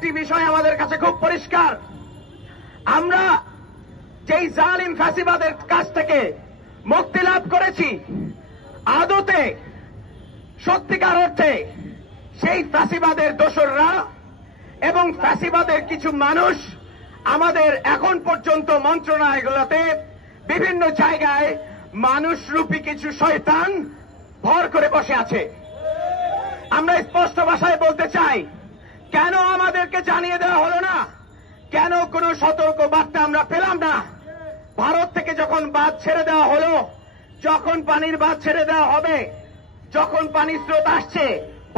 একটি বিষয় আমাদের কাছে খুব পরিষ্কার, আমরা যেই জালিম ফ্যাসিবাদের কাছ থেকে মুক্তি লাভ করেছি, আদতে সত্যিকার অর্থে সেই ফ্যাসিবাদের দোসররা এবং ফ্যাসিবাদের কিছু মানুষ আমাদের এখন পর্যন্ত মন্ত্রণালয়গুলোতে বিভিন্ন জায়গায় মানুষরূপী কিছু শয়তান ভর করে বসে আছে। আমরা স্পষ্ট ভাষায় বলতে চাই, কেন আমাদেরকে জানিয়ে দেওয়া হলো না? কেন কোনো সতর্ক বার্তা আমরা পেলাম না? ভারত থেকে যখন বাঁধ ছেড়ে দেওয়া হলো, যখন পানির বাঁধ ছেড়ে দেওয়া হবে, যখন পানির স্রোত আসছে,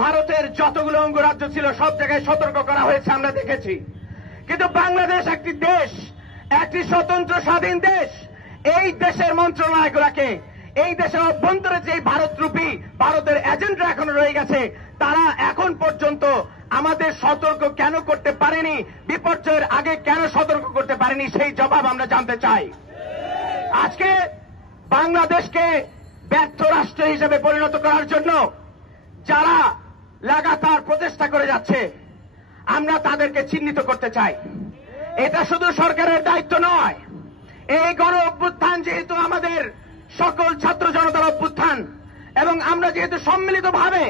ভারতের যতগুলো অঙ্গরাজ্য ছিল সব জায়গায় সতর্ক করা হয়েছে, আমরা দেখেছি। কিন্তু বাংলাদেশ একটি দেশ, একটি স্বতন্ত্র স্বাধীন দেশ। এই দেশের মন্ত্রণালয়গুলোকে, এই দেশের অভ্যন্তরে যে ভারতরূপী ভারতের এজেন্টরা এখনো রয়ে গেছে, তারা এখন পর্যন্ত আমাদের সতর্ক কেন করতে পারেনি, বিপর্যয়ের আগে কেন সতর্ক করতে পারেনি, সেই জবাব আমরা জানতে চাই। আজকে বাংলাদেশকে ব্যর্থ রাষ্ট্র হিসেবে পরিণত করার জন্য যারা লাগাতার প্রচেষ্টা করে যাচ্ছে, আমরা তাদেরকে চিহ্নিত করতে চাই। এটা শুধু সরকারের দায়িত্ব নয়। এই গণ অভ্যুত্থান যেহেতু আমাদের সকল ছাত্র জনতার অভ্যুত্থান, এবং আমরা যেহেতু সম্মিলিতভাবে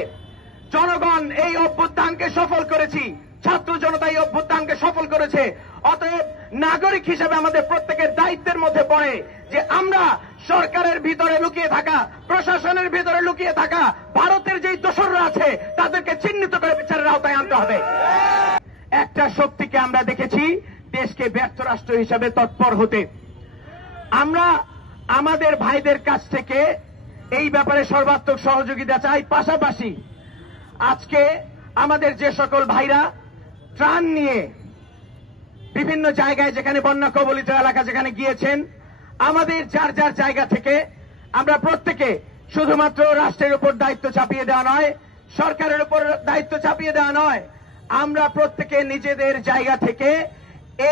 জনগণ এই অভ্যুত্থানকে সফল করেছি, ছাত্র জনতা এই অভ্যুত্থানকে সফল করেছে, অতএব নাগরিক হিসেবে আমাদের প্রত্যেকের দায়িত্বের মধ্যে পড়ে যে আমরা সরকারের ভিতরে লুকিয়ে থাকা, প্রশাসনের ভিতরে লুকিয়ে থাকা ভারতের যেই দোসররা আছে তাদেরকে চিহ্নিত করে বিচারের আওতায় আনতে হবে। একটা শক্তিকে আমরা দেখেছি দেশকে ব্যর্থ রাষ্ট্র হিসেবে তৎপর হতে। আমরা আমাদের ভাইদের কাছ থেকে এই ব্যাপারে সর্বাত্মক সহযোগিতা চাই। পাশাপাশি আজকে আমাদের যে সকল ভাইরা ত্রাণ নিয়ে বিভিন্ন জায়গায়, যেখানে বন্যা কবলিত এলাকা যেখানে গিয়েছেন, আমাদের যার যার জায়গা থেকে আমরা প্রত্যেকে শুধুমাত্র রাষ্ট্রের উপর দায়িত্ব চাপিয়ে দেওয়া নয়, সরকারের উপর দায়িত্ব চাপিয়ে দেওয়া নয়, আমরা প্রত্যেকে নিজেদের জায়গা থেকে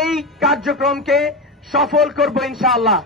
এই কার্যক্রমকে সফল করব ইনশাআল্লাহ।